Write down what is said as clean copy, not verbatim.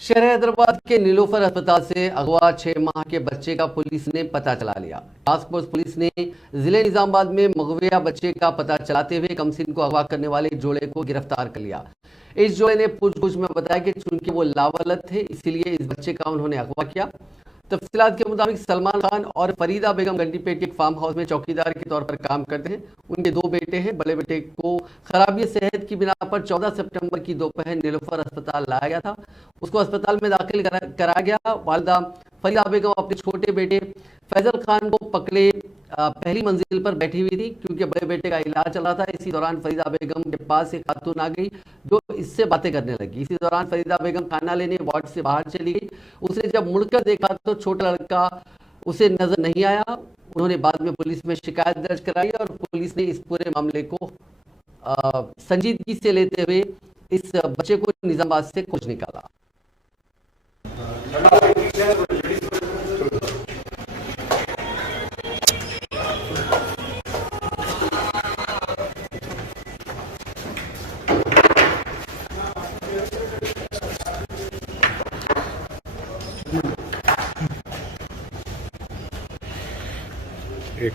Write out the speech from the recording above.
शहर हैदराबाद के नीलोफर अस्पताल से अगवा 6 माह के बच्चे का पुलिस ने पता चला लिया। टास्क फोर्स पुलिस ने जिले निजामाबाद में मगविया बच्चे का पता चलाते हुए कमसिन को अगवा करने वाले एक जोड़े को गिरफ्तार कर लिया। इस जोड़े ने पूछताछ में बताया कि चूंकि वो लावालद थे इसीलिए इस बच्चे का उन्होंने अगवा किया। तफसीलात के मुताबिक सलमान खान और फरीदा बेगम गंडीपेट के एक फार्म हाउस में चौकीदार के तौर पर काम करते हैं। उनके 2 बेटे हैं। बड़े बेटे को खराबी सेहत की बिना पर 14 सितंबर की दोपहर नीलोफर अस्पताल लाया गया था। उसको अस्पताल में दाखिल करा गया। वालिदा फरीदा बेगम अपने छोटे बेटे फैजल खान को पकड़े पहली मंजिल पर बैठी हुई थी क्योंकि बड़े बेटे का इलाज चल रहा था। इसी दौरान फरीदा बेगम के पास एक खातून आ गई जो इससे बातें करने लगी। इसी दौरान फरीदा बेगम खाना लेने वार्ड से बाहर चली गई। उसने जब मुड़कर देखा तो छोटा लड़का उसे नजर नहीं आया। उन्होंने बाद में पुलिस में शिकायत दर्ज कराई और पुलिस ने इस पूरे मामले को संजीदगी से लेते हुए इस बच्चे को निजामाबाद से खोज निकाला। एक